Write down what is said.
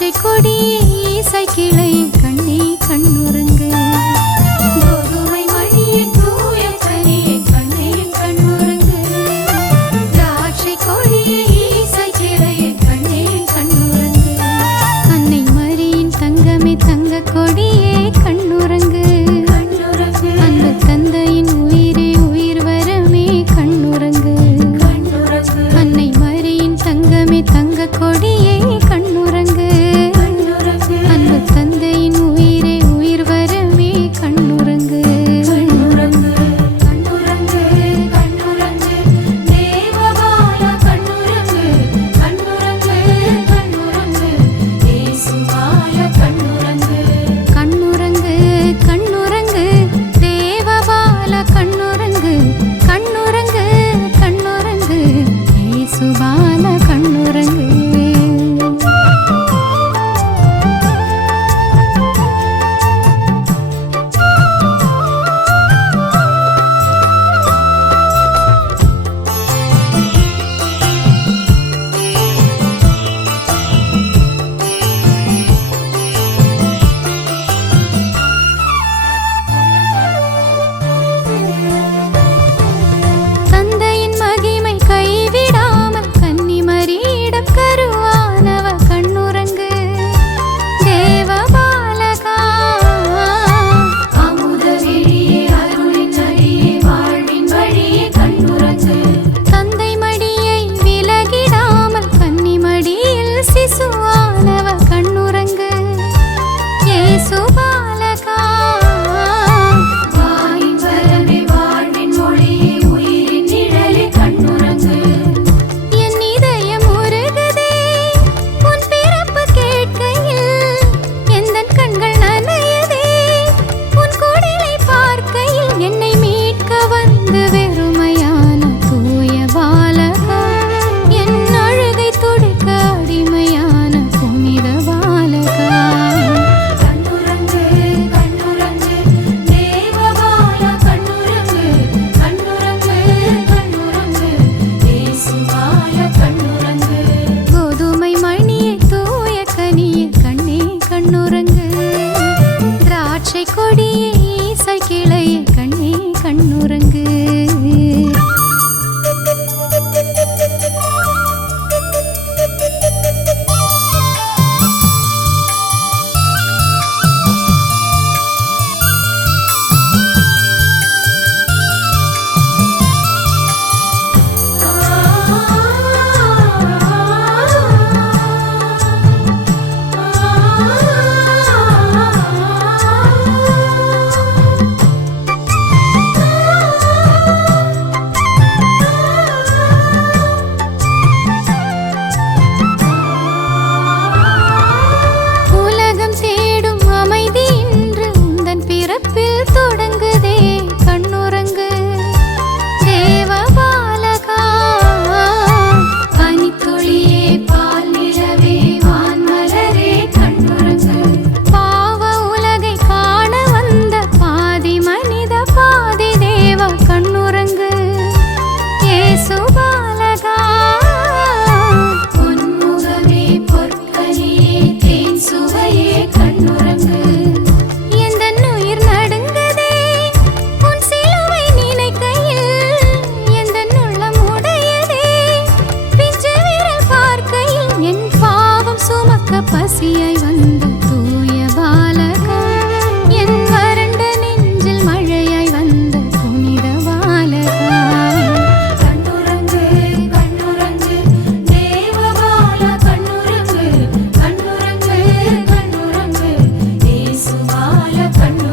பச்சை கொடியே இசை கிளை கண்ணி Salud.